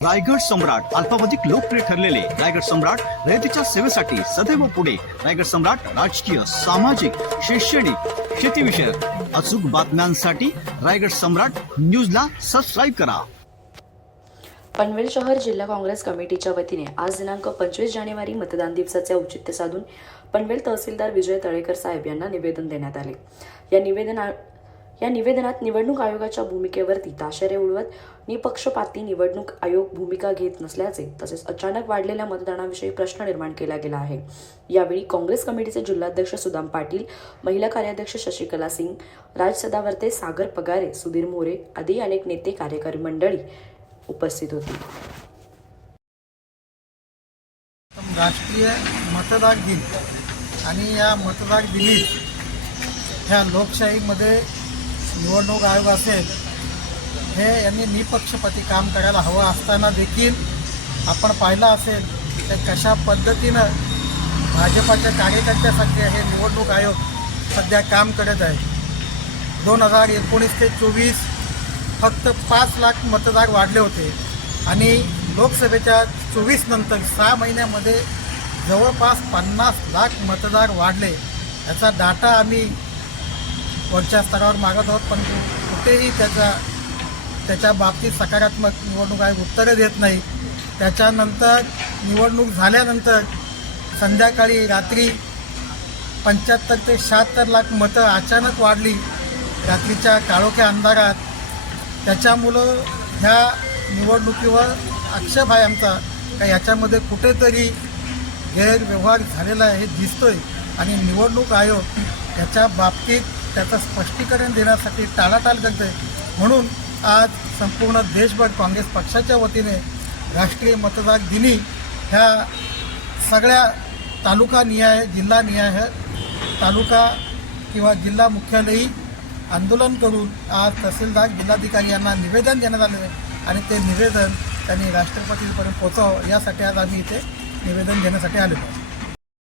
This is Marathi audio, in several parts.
रायगड सम्राट अल्पावधिक लोकप्रिय ठरलेले रायगड सम्राट रयतेच्या सेवेसाठी सदैव पुढे. रायगड सम्राट राजकीय सामाजिक शैक्षणिक शेतीविषयक अचूक बातम्यांसाठी रायगड सम्राट न्यूजला सबस्क्राईब करा. पनवेल शहर जिल्हा काँग्रेस कमिटीच्या वतीने आज दिनांक पंचवीस जानेवारी मतदान दिवसाचे औचित्य साधून पनवेल तहसीलदार विजय तळेकर साहेब यांना निवेदन देण्यात आले. या निवेदना या निवेदनात निवडणूक आयोगाच्या भूमिकेवरती ताशेरे उडवत निपक्षपाती निवडणूक आयोग भूमिका घेत नसल्याचे तसेच अचानक वाढलेल्या मतदानाविषयी प्रश्न निर्माण केला गेला आहे. यावेळी काँग्रेस कमिटीचे जिल्हाध्यक्ष सुदाम पाटील महिला कार्याध्यक्ष शशिकला सिंग राज सदावर्ते सागर पगारे सुधीर मोरे आदी अनेक नेते कार्यकारी मंडळी उपस्थित होती. राष्ट्रीय मतदार दिन आणि या मतदार दिनी ह्या लोकशाहीमध्ये निवडणूक आयोग असेल हे यांनी निपक्षपाती काम करायला हवं असताना देखील आपण पाहिलं असेल तर कशा पद्धतीनं भाजपाच्या कार्यकर्त्यासाठी हे निवडणूक आयोग सध्या काम करत आहे. दोन हजार एकोणीस ते चोवीस फक्त पाच लाख मतदार वाढले होते आणि लोकसभेच्या चोवीस नंतर सहा महिन्यामध्ये जवळपास पन्नास लाख मतदार वाढले. याचा डाटा आम्ही वरच्या स्तरावर मागत आहोत पण कुठेही त्याचा त्याच्या बाबतीत सकारात्मक निवडणूक आयोग उत्तरं देत नाही. त्याच्यानंतर निवडणूक झाल्यानंतर संध्याकाळी रात्री पंच्याहत्तर ते शहात्तर लाख मतं अचानक वाढली. रात्रीच्या काळोख्या अंधारात. त्याच्यामुळं ह्या निवडणुकीवर आक्षेप आहे आमचा. का याच्यामध्ये कुठेतरी गैरव्यवहार झालेला आहे हे दिसतोय. आणि निवडणूक आयोग याच्या बाबतीत त्याचं स्पष्टीकरण देण्यासाठी टाळाटाळ करते. म्हणून आज संपूर्ण देशभर काँग्रेस पक्षाच्या वतीने राष्ट्रीय मतदार दिनी ह्या सगळ्या तालुका निहाय जिल्हा निहाय तालुका किंवा जिल्हा मुख्यालयी आंदोलन करून आज तहसीलदार जिल्हाधिकारी यांना निवेदन देण्यात आले आणि ते निवेदन त्यांनी राष्ट्रपतींपर्यंत पोचावं यासाठी आज आम्ही इथे निवेदन देण्यासाठी आलेलो आहोत.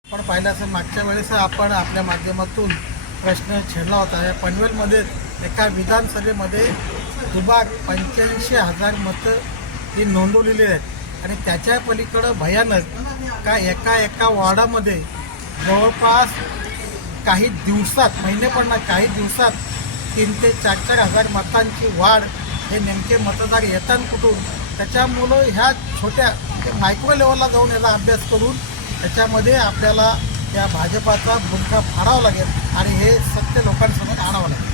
आपण पाहिलं असेल मागच्या वेळेस आपण आपल्या माध्यमातून प्रश्न छेडला होता. या पनवेलमध्ये एका विधानसभेमध्ये दुबाग पंच्याऐंशी हजार मतं ही नोंदवलेली आहेत. आणि त्याच्या पलीकडं भयानक का एका एका वॉर्डामध्ये जवळपास काही दिवसात महिने पण काही दिवसात तीन ते चार चार हजार मतांची वाढ हे नेमके मतदार येतात कुठून? त्याच्यामुळं ह्या छोट्या म्हणजे मायक्रो लेवलला जाऊन याचा अभ्यास करून त्याच्यामध्ये आपल्याला या भाजपाचा भूमिका फाडावं लागेल आणि हे सत्य लोकांसमोर आणावं लागेल.